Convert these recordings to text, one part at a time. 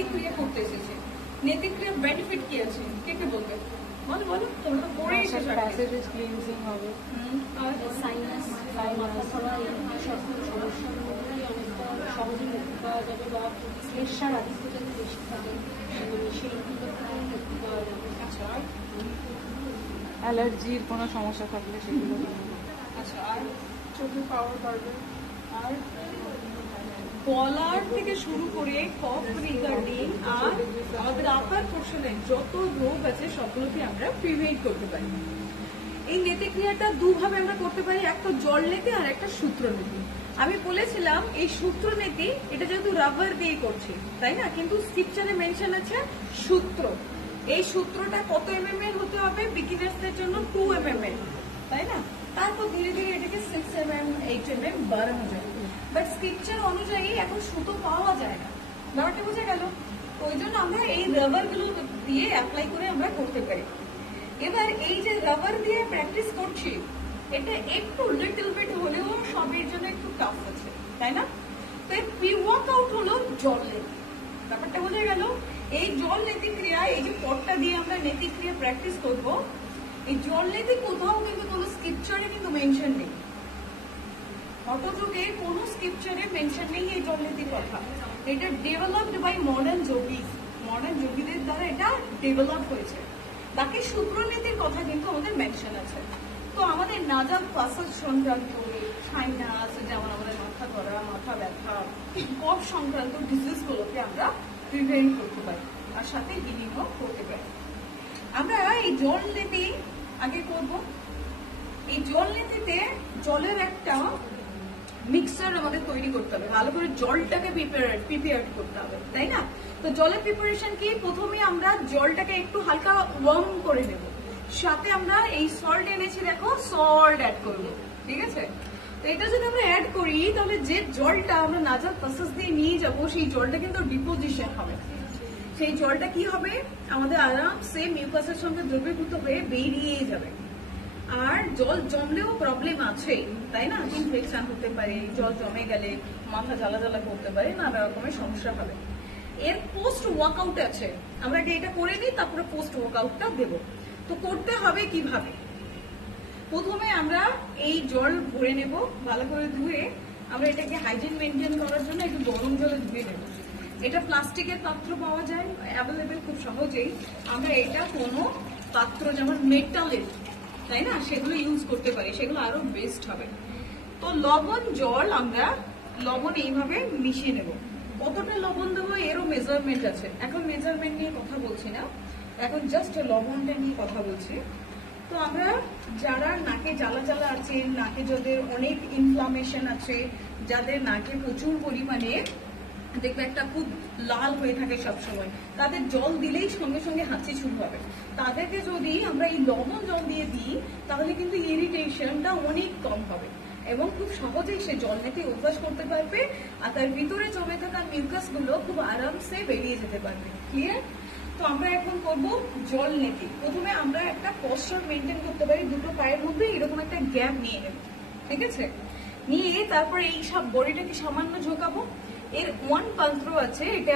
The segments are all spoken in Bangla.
নেতিক্রিয়া করতে এসেছে। নেতিক্রিয়া বেনিফিট কি আছে, কে কে বলবে? বলো বলো, তোমরা তো পড়ে এসেছো। প্যাসেজ ক্লিনজিং হবে, আর সাইনাস মাথা ধরা এই সকল সমস্যাগুলোই অনেকটা সহজে মুক্তি পাওয়া যাবে, বা প্রেশার আদিত্য যাতে বেশি থাকে সেইগুলো মুক্তি পাওয়া যাবে। আচ্ছা, আর অ্যালার্জির কোনো সমস্যা থাকলে সেগুলো। আচ্ছা, আর চোখে পাওয়ার বাড়বে, আর গলার থেকে শুরু করে কফ রিগার্ডিং আর আমাদের আপার পোর্শনে যত রোগ আছে সবগুলোকে আমরা প্রিভেন্ট করতে পারি। এই নেতিক্রিয়াটা দুভাবে আমরা করতে পারি, একটা জল নীতি আর একটা সূত্র নীতি। আমি বলেছিলাম এই সূত্র নীতি এটা যেহেতু রাবার দিয়ে করছি তাই না, কিন্তু স্ক্রিপচারে মেনশন আছে সূত্র। এই সূত্রটা কত এমএম এর হতে হবে? বিগিনার্সদের জন্য 2 mm এর, তাই না? তারপর ধীরে ধীরে এটাকে 6 mm 8 mm বাড়ানো যায়। বাট স্ক্রিপচার অনুযায়ী এখন সুতো পাওয়া যায় না, ব্যাপারটা বুঝে গেল? ওই জন্য আমরা এই রাবার গুলো দিয়ে অ্যাপ্লাই করে আমরা করতে পারি। এবার এই যে রাবার দিয়ে প্র্যাকটিস করছি এটা একটু লিটল বিট হলেও সবের জন্য একটু টাফ আছে, তাই না? তো এই প্রি ওয়ার্কআউট হলো জল নীতি, ব্যাপারটা বোঝা গেল? এই জল নীতিক্রিয়া, এই যে পটটা দিয়ে আমরা নীতিক্রিয়া প্র্যাকটিস করব, এই জল নীতি কোথাও কিন্তু কোনো স্ক্রিপচারে কিন্তু মেনশন নেই। অটোযুগে কোনো স্ক্রিপচারে মেনশন নেই এই জল নীতির কথা। এটা developed by modern yogi, modern যোগীদের দ্বারা এটা ডেভেলপ হয়েছে। বাকি সূত্রনীতির কথা কিন্তু আমাদের মেনশন আছে। তো আমাদের নাজাল পাসাজ সংক্রান্ত সাইনাস, যেমন আমাদের মাথা ধরা, মাথা ব্যথা, কফ সংক্রান্ত ডিজিজ গুলোকে আমরা প্রিভেন্ট করতে পারি, আর সাথে হিলিংও করতে পারি। আমরা এই জল নীতি আগে করব। এই জল নীতিতে জলের একটা মিক্সচার আমাদের তৈরি করতে হবে, ভালো করে জলটাকে প্রিপেয়ার করতে হবে, তাই না? তো জলের প্রিপারেশন কি? প্রথমে আমরা জলটাকে একটু হালকা ওয়ার্ম করে নেব, সাথে আমরা এই সল্ট এনেছি, দেখো সল্ট অ্যাড করব, ঠিক আছে? তো এটা যদি আমরা অ্যাড করি তাহলে যে জলটা আমরা নাজাল পাসাস দিয়ে নিয়ে যাব সেই জলটা কিন্তু ডিপোজিশন হবে। সেই জলটা কি হবে? আমাদের আরামসে মিউকাসের সঙ্গে দ্রবীভূত হয়ে বেরিয়ে যাবে। আর জল জমলেও প্রবলেম আছে, তাই না? ইনফেকশন হতে পারে, জল জমে গেলে মাথা জ্বালা জ্বালা করতে পারে, নানা রকমের সমস্যা হবে। এর পোস্ট ওয়ার্কআউট আছে, আমরা এটা করে নিই, তারপরে পোস্ট ওয়ার্কআউটটা দেবো। তো করতে হবে কিভাবে? প্রথমে আমরা এই জল ভরে নেব, ভালো করে ধুয়ে আমরা এটাকে হাইজিন মেনটেন করার জন্য একটু গরম জলে ধুয়ে নেব। এটা প্লাস্টিকের পাত্র পাওয়া যায় অ্যাভেলেবেল খুব সহজেই। আমরা এটা কোনো পাত্র যেমন মেটালের, তাই না, সেগুলো ইউজ করতে পারি, সেগুলো আরো বেস্ট হবে। তো লবণ জল আমরা লবণ এইভাবে মিশিয়ে নেব। কতটা লবণ দেবো এরও মেজারমেন্ট আছে, এখন মেজারমেন্ট নিয়ে কথা বলছি না, এখন জাস্ট লবণটা নিয়ে কথা বলছি। তো আমরা যারা নাকে জ্বালা জ্বালা আছে, নাকে যাদের অনেক ইনফ্লামেশন আছে, যাদের নাকে প্রচুর পরিমাণে দেখবে একটা খুব লাল হয়ে থাকে সবসময়, তাদের জল দিলেই সঙ্গে সঙ্গে হাঁচি শুরু হবে। তাদেরকে যদি আমরা এই লবণ জল দিয়ে দিই তাহলে কিন্তু ইরিটেশনটা অনেক কম হবে এবং খুব সহজেই সে জল নিতে অভ্যাস করতে পারবে, আর তার ভিতরে জমে থাকা মিউকাস গুলো খুব আরামসে বেরিয়ে যেতে পারবে। ক্লিয়ার? তো আমরা এখন করব জল নীতি। প্রথমে আমরা একটা পশ্চার মেনটেন করতে পারি, দুটো পায়ের মধ্যে এরকম একটা গ্যাপ নিয়ে নেব, ঠিক আছে? নিয়ে তারপরে এই সব বডিটাকে সামান্য ঝোঁকাবো। এর ওয়ান পাত্র আছে, এটা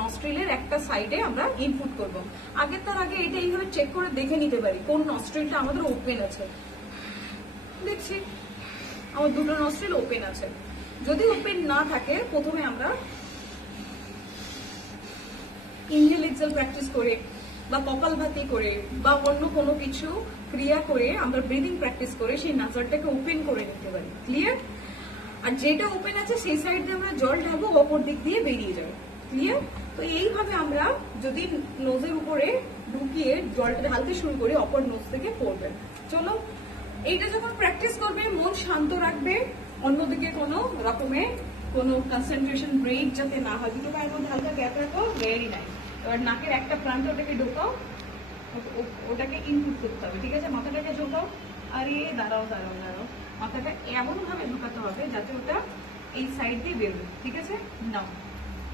নস্ট্রিলের একটা সাইডে আমরা ইনপুট করব। তার আগে এটা এইভাবে চেক করে দেখে নিতে পারি কোন নস্ট্রিলটা আমাদের ওপেন আছে। দেখছি আমার দুটো নস্ট্রিল ওপেন আছে। যদি ওপেন না থাকে প্রথমে আমরা ইনহেল এক্সেল প্র্যাকটিস করে বা কপালভাতি করে বা অন্য কোনো কিছু ক্রিয়া করে আমরা ব্রিদিং প্র্যাকটিস করে সেই নাজারটাকে ওপেন করে নিতে পারি। ক্লিয়ার? আর যেটা ওপেন আছে সেই সাইড দিয়ে আমরা জল ঢালবো, অপর দিক দিয়ে বেরিয়ে যাবে। ক্লিয়ার? তো এইভাবে আমরা যদি নোজের উপরে ঢুকিয়ে জলটা ঢালতে শুরু করি, অপর নোজ থেকে পড়বে। চলো, এইটা যখন প্র্যাকটিস করবে মন শান্ত রাখবে, অন্যদিকে কোনো রকমের কোনো কনসেন্ট্রেশন ব্রেক যাতে না হয়। দুটো পায়ের মধ্যে হালকা গ্যাপ রাখো, ভেরি নাইস। এবার নাকের একটা প্রান্ত ওটাকে ঢোকাও, ওটাকে ইনপুট করতে হবে, ঠিক আছে? মাথাটাকে ঢোকাও, আর দাঁড়াও দাঁড়াও দাঁড়াও, মাথাটা এমন ভাবে ঢোকাতে হবে যাতে ওটা এই সাইড দিয়ে বেরোবে, ঠিক আছে? নাও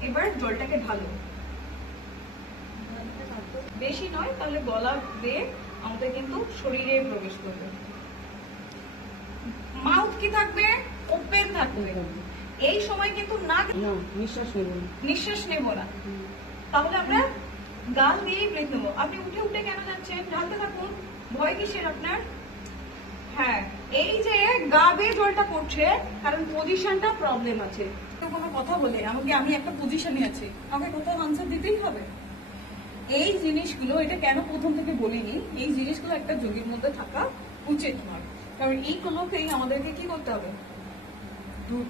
এবার জলটাকে ঢালো, বেশি নয়, তাহলে গলা দিয়ে আমাদের কিন্তু শরীরে প্রবেশ করবে। মাউথ কি থাকবে? ওপেন থাকবে। এই সময় কিন্তু নাক নিঃশ্বাস নেব নিঃশ্বাস নেব না, তাহলে আমরা গাল দিয়েই ব্রেক নেবো। আপনি উঠে উঠে কেন যাচ্ছেন? ঢালতে থাকুন, ভয় কিসের আপনার? হ্যাঁ, এই যে গা বেয়ে জলটা পড়ছে কারণ পজিশনটা প্রবলেম আছে। কোনো কথা বলে আমাকে, আমি একটা পজিশনে আছি, আমাকে কোথাও আনসার দিতেই হবে। এই জিনিসগুলো, এটা কেন প্রথম থেকে বলিনি, এই জিনিসগুলো একটা যোগীর মধ্যে থাকা উচিত নয়, কারণ এইগুলোকেই আমাদেরকে কি করতে হবে? দূর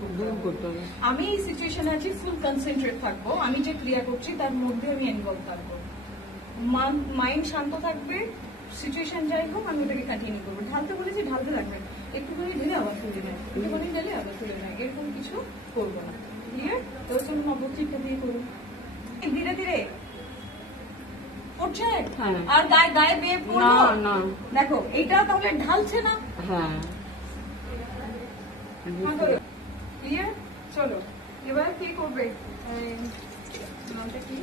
করতে হবে। আমি এই সিচুয়েশনে আছি, ফুল কনসেন্ট্রেট থাকবো, আমি যে ক্রিয়া করছি তার মধ্যে আমি ইনভলভ থাকবো, মাইন্ড শান্ত থাকবে, সিচুয়েশন যাই হোক আমি ওটাকে কন্টিনিউ করবো। ঢালতে বলেছি, ঢালতে থাকবে, একটুখানি ঢেলে আবার তুলে নেয়, একটুখানি ঢেলে আবার তুলে নেয়, এরকম কিছু করবো না। ক্লিয়ার? তো চলুন অবস্থিতটা দিয়ে করুন ধীরে ধীরে। পড়ছে আর গায়ে গায়ে বেয়ে পড়লো না, দেখো এইটা তাহলে ঢালছে না। হ্যাঁ, ক্লিয়ার? চলো এবার কি করবে? নামটা কি?